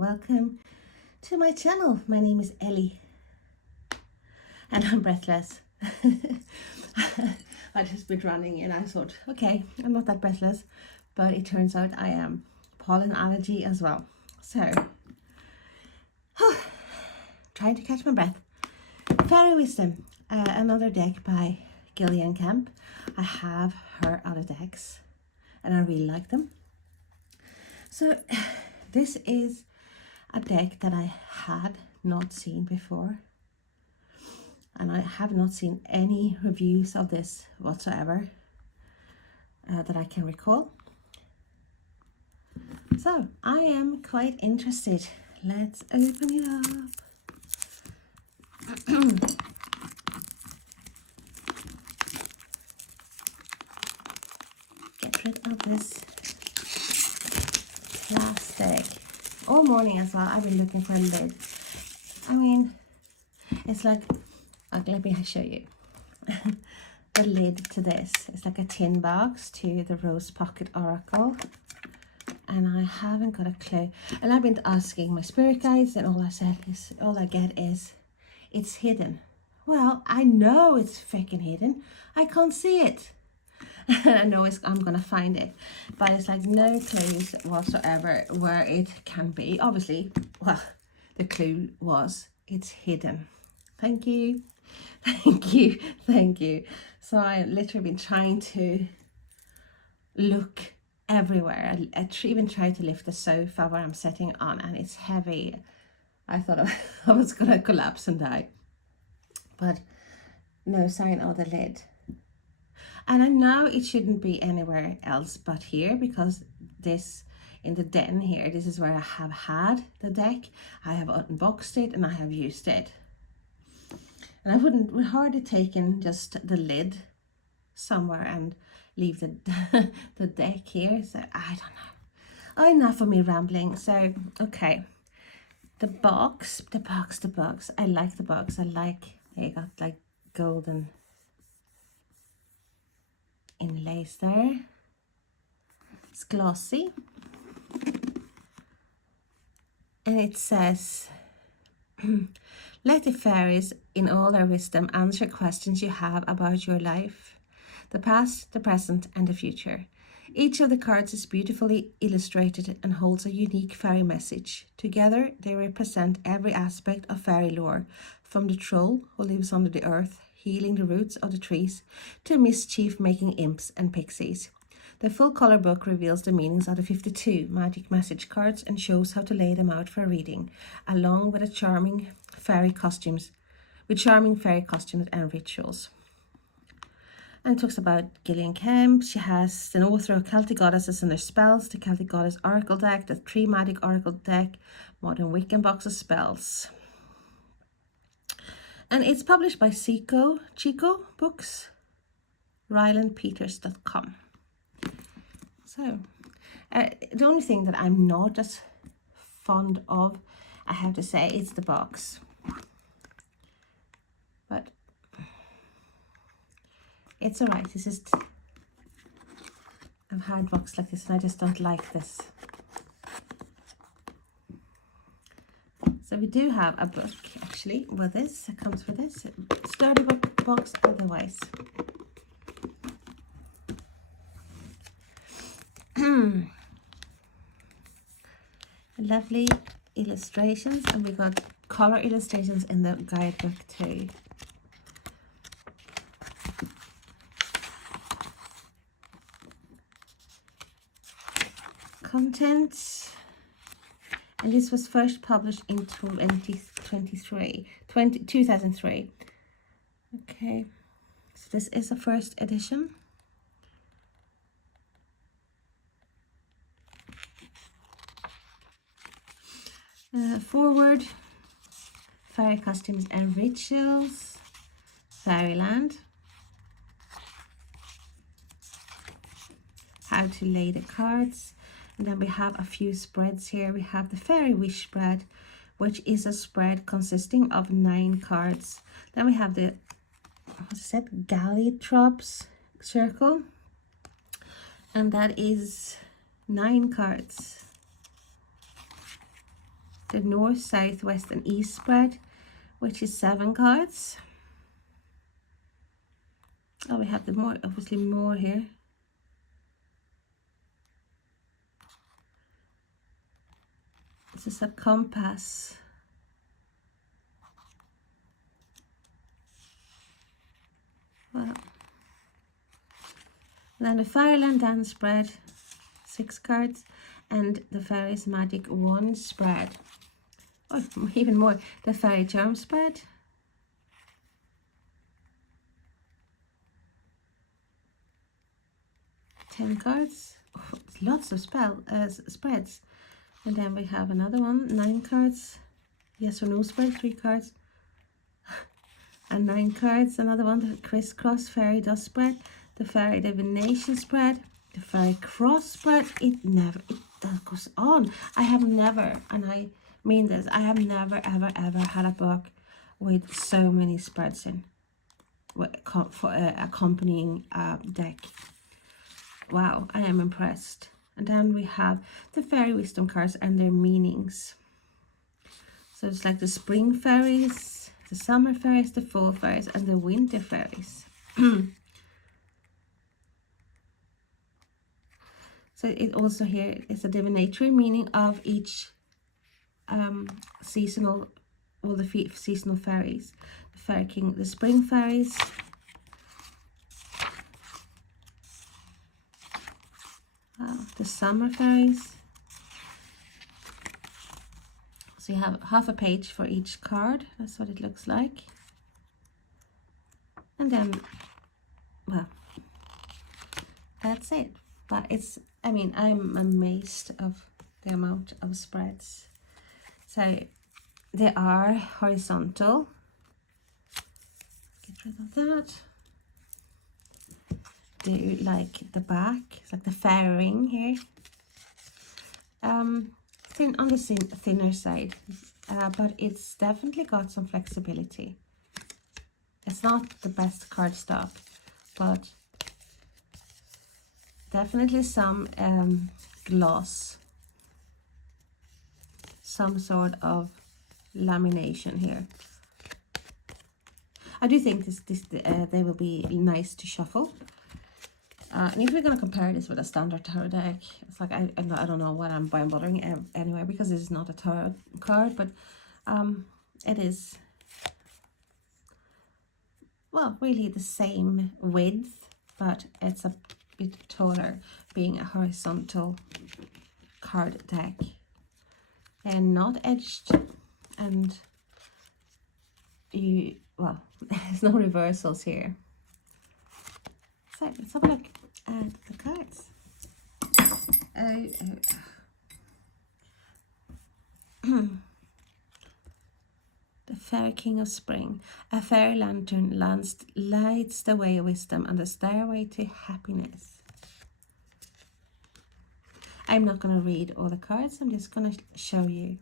welcome to my channel. My name is Ellie and I'm breathless. I just been running and I thought, okay, I'm not that breathless, but it turns out I am pollen allergy as well. So, trying to catch my breath. Faerie Wisdom, another deck by Gillian Kemp. I have her other decks and I really like them. So this is a deck that I had not seen before, and I have not seen any reviews of this whatsoever that I can recall. So I am quite interested. Let's open it up. Get rid of this plastic. All morning as well I've been looking for a lid. I mean, it's like, let me show you. The lid to this, it's like a tin box to the Rose Pocket Oracle, and I haven't got a clue. And I've been asking my spirit guides, and all I get is it's hidden. Well, I know it's freaking hidden. I can't see it. I know I'm gonna find it, but it's like no clues whatsoever where it can be. Obviously, well, the clue was it's hidden. Thank you, thank you, thank you. So I literally been trying to look everywhere. I even tried to lift the sofa where I'm sitting on, and it's heavy. I thought I was gonna collapse and die, but no sign of the lid. And I know it shouldn't be anywhere else but here, because this, in the den here, this is where I have had the deck. I have unboxed it and I have used it. And I would hardly taken just the lid somewhere and leave the the deck here. So I don't know. Oh, enough of me rambling. So, okay. The box. I like the box. I like, it got like golden inlays there. It's glossy, and it says, let the fairies in all their wisdom answer questions you have about your life, the past, the present, and the future. Each of the cards is beautifully illustrated and holds a unique fairy message. Together, they represent every aspect of fairy lore, from the troll who lives under the earth, healing the roots of the trees, to mischief-making imps and pixies. The full color book reveals the meanings of the 52 magic message cards and shows how to lay them out for reading, along with charming fairy costumes and rituals. And it talks about Gillian Kemp. She has an author of Celtic Goddesses and Their Spells, the Celtic Goddess Oracle deck, the 3 Magic Oracle deck, Modern Wiccan Box of Spells. And it's published by CICO Books, rylandpeters.com. So, the only thing that I'm not as fond of, I have to say, is the box. But it's alright. This is, I've had box like this and I just don't like this. So we do have a book actually with this. It comes with this sturdy box otherwise. Lovely illustrations, and we got color illustrations in the guidebook too. Contents, and this was first published in 2003. Okay, so this is a first edition. Forward, fairy costumes and rituals, Fairyland, how to lay the cards, and then we have a few spreads here. We have the Fairy Wish spread, which is a spread consisting of 9 cards. Then we have the, what's it, Gallitrops circle, and that is 9 cards. the north, south, west and east spread, which is 7 cards. Oh, we have the more, obviously more here. This is a compass. Wow. Then the Fairyland Dance spread, 6 cards, and the Fairies Magic 1 spread. Oh, even more, the Fairy Charm spread. Ten cards. Oh, lots of spreads. And then we have another one, 9 cards. Yes or no spread, 3 cards. And 9 cards. Another one, the Crisscross Fairy Dust spread, the Fairy Divination spread, the Fairy Cross spread. That goes on. I have never, and I mean this, I have never ever had a book with so many spreads in for accompanying deck. Wow, I am impressed. And then we have the Fairy Wisdom cards and their meanings. So it's like the spring fairies, the summer fairies, the fall fairies, and the winter fairies. So it also here is a divinatory meaning of each seasonal, all the seasonal fairies. The Fairy King, the spring fairies. Wow, the summer fairies. So you have half a page for each card. That's what it looks like. And then, well, that's it. But it's, I mean, I'm amazed of the amount of spreads. So they are horizontal. Get rid of that. Do like the back, it's like the fairing here. Thin on the thinner side, but it's definitely got some flexibility. It's not the best cardstock, but definitely some gloss, some sort of lamination here. I do think they will be nice to shuffle. And if we're going to compare this with a standard tarot deck, it's like, I don't know what I'm bothering anyway, because this is not a tarot card, but it is, well, really the same width, but it's a bit taller, being a horizontal card deck. And not edged, and well, there's no reversals here. So let's have a look at the cards. The Fairy King of Spring. A fairy lantern lights the way of wisdom and the stairway to happiness. I'm not going to read all the cards. I'm just going to show you.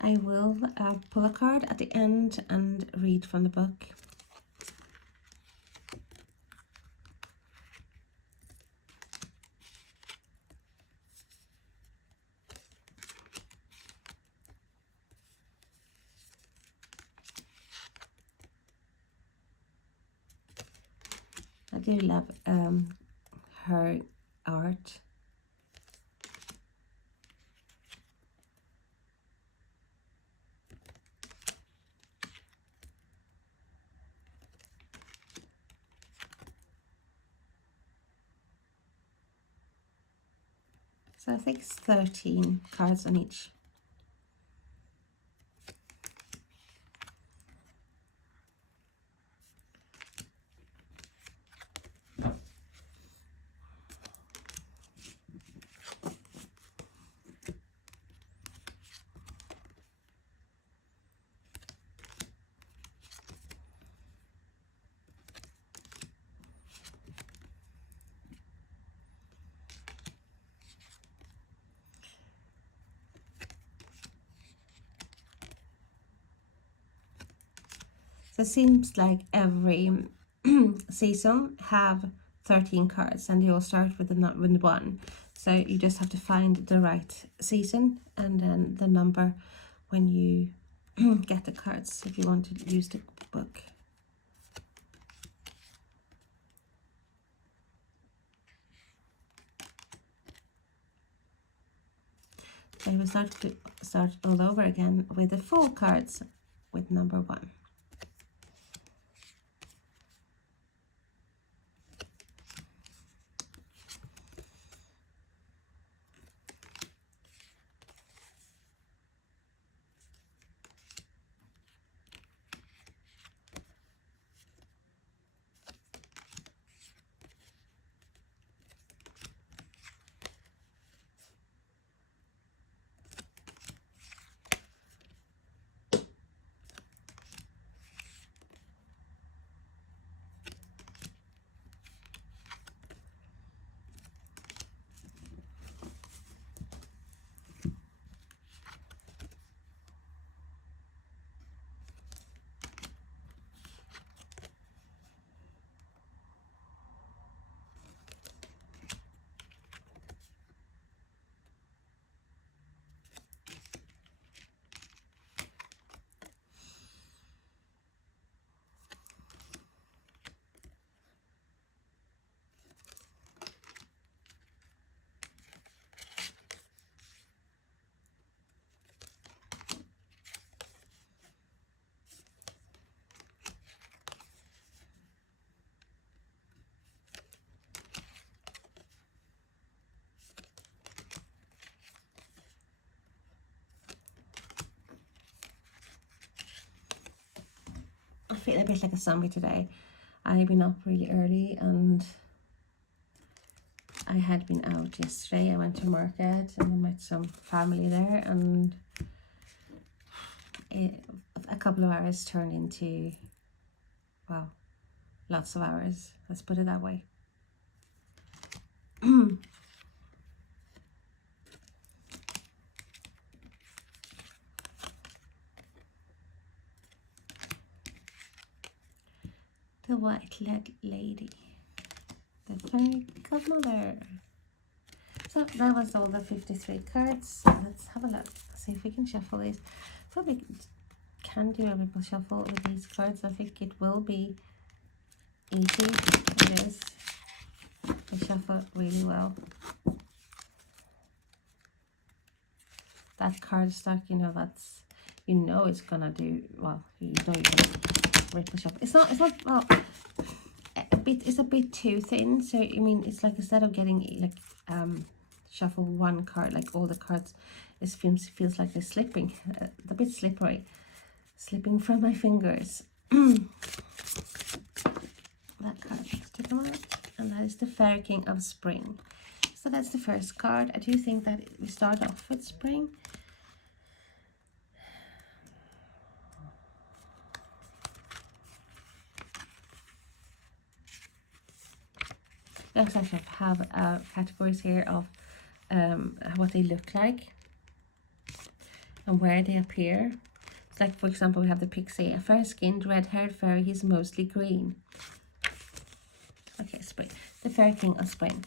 I will pull a card at the end and read from the book. I do love her art. So I think it's 13 cards on each. So it seems like every season have 13 cards, and they all start with with 1. So you just have to find the right season and then the number when you get the cards if you want to use the book. So we start all over again with the full cards with number 1. I feel a bit like a zombie today. I've been up really early and I had been out yesterday. I went to market and I met some family there, and a couple of hours turned into, well, lots of hours. Let's put it that way. The white-legged lady, the fairy godmother. So that was all the 53 cards. Let's have a look, see if we can shuffle these. Probably can do a ripple shuffle with these cards. I think it will be easy. It is. They shuffle really well. That card stock, you know, that's, you know, it's gonna do well. You know, you can ripple shuffle. It's not well. It's a bit too thin. So I mean, it's like instead of getting like shuffle one card, like all the cards, it feels like they're slipping. A bit slippery, slipping from my fingers. That card, let's take them out, and that is the Fairy King of Spring. So that's the first card. I do think that we start off with spring. I actually have categories here of what they look like and where they appear. It's like, for example, we have the pixie, a fair-skinned, red-haired fairy. He's mostly green. Okay, spring. The Fairy King of Spring.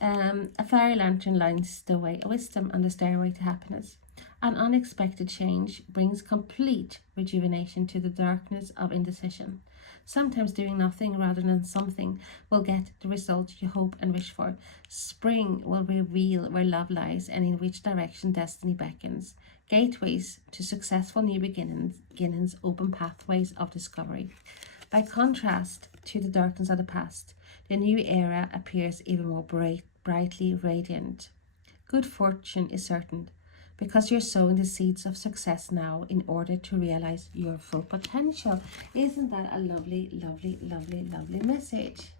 A fairy lantern lights the way of wisdom on the stairway to happiness. An unexpected change brings complete rejuvenation to the darkness of indecision. Sometimes doing nothing rather than something will get the result you hope and wish for. Spring will reveal where love lies and in which direction destiny beckons. Gateways to successful new beginnings open pathways of discovery. By contrast to the darkness of the past, the new era appears even more brightly radiant. Good fortune is certain, because you're sowing the seeds of success now in order to realize your full potential. Isn't that a lovely, lovely, lovely, lovely message?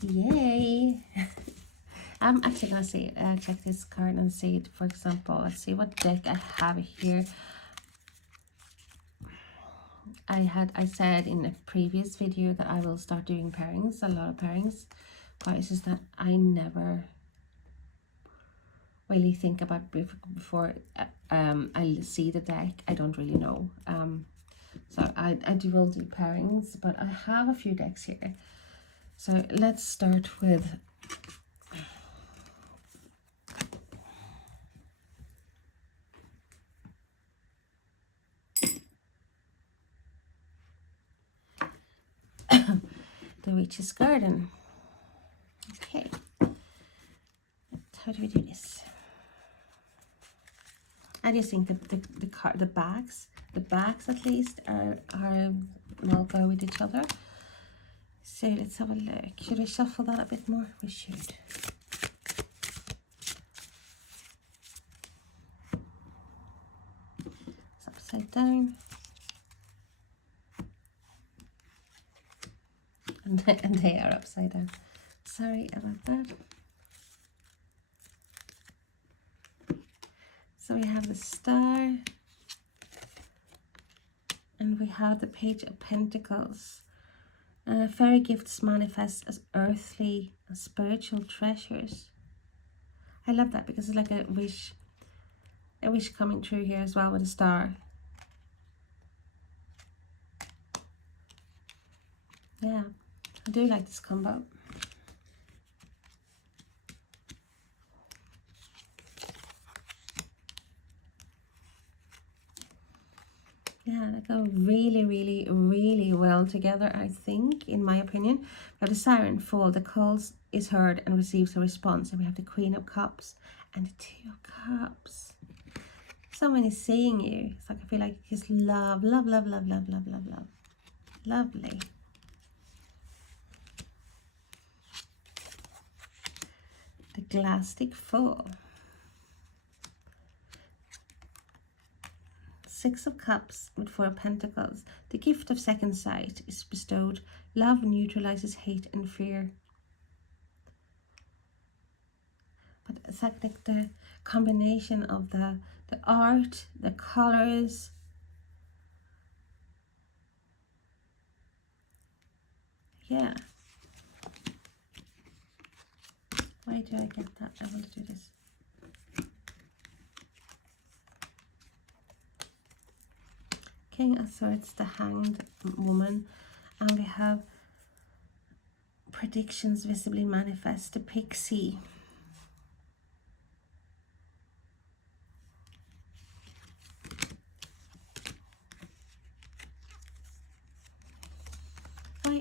Yay! I'm actually going to check this card and see it, for example. Let's see what deck I have here. I said in a previous video that I will start doing pairings, a lot of pairings. But it's just that I never really think about before I see the deck. I don't really know. So I will do pairings, but I have a few decks here. So let's start with the Witch's Garden. Okay, how do we do this? I just think the backs at least are well go with each other. So let's have a look. Should we shuffle that a bit more? We should. It's upside down. And they are upside down. Sorry about that. So we have the Star. And we have the Page of Pentacles. Fairy gifts manifest as earthly and spiritual treasures. I love that because it's like a wish coming true here as well with a star. Yeah, I do like this combo. Yeah, they go really, really, really well together, I think, in my opinion. We have the Siren Fall, the calls is heard and receives a response. And we have the Queen of Cups and the Two of Cups. Someone is seeing you. It's like I feel like it's love, love, love, love, love, love, love, love. Lovely. The Glastic Fall. Six of Cups with Four of Pentacles. The gift of second sight is bestowed. Love neutralizes hate and fear. But it's like the combination of the art, the colors. Yeah. Why do I get that? I want to do this. King of Swords, the Hanged Woman, and we have predictions visibly manifest, the Pixie.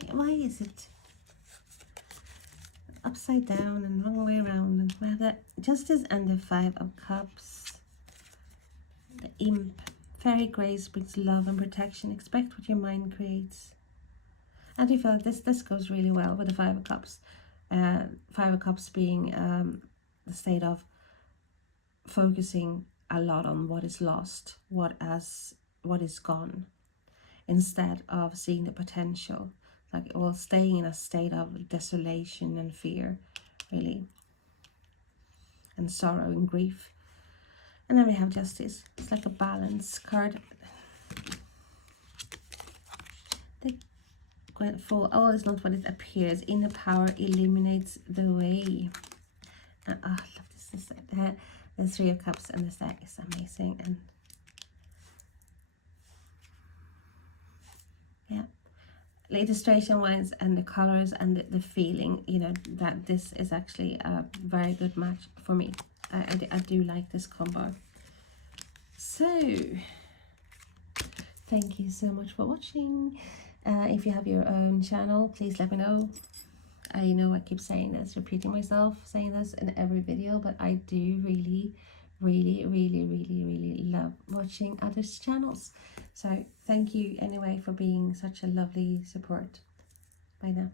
Why is it upside down and wrong way around? And we have the Justice and the Five of Cups, the Imp. Fairy grace brings love and protection. Expect what your mind creates. And I feel like this goes really well with the Five of Cups. Five of Cups being the state of focusing a lot on what is lost, what is gone, instead of seeing the potential. Like, well, staying in a state of desolation and fear, really, and sorrow and grief. And then we have Justice. It's like a balance card. The Fall, all is not what it appears. Inner power illuminates the way. And I love this. The Three of Cups and the Stack is amazing. And yeah, the illustration wise and the colors and the feeling, you know, that this is actually a very good match for me. I do like this combo. So thank you so much for watching. If you have your own channel, please let me know. I know I keep saying this, repeating myself, saying this in every video, but I do really, really, really, really, really love watching others' channels. So thank you anyway for being such a lovely support. Bye now.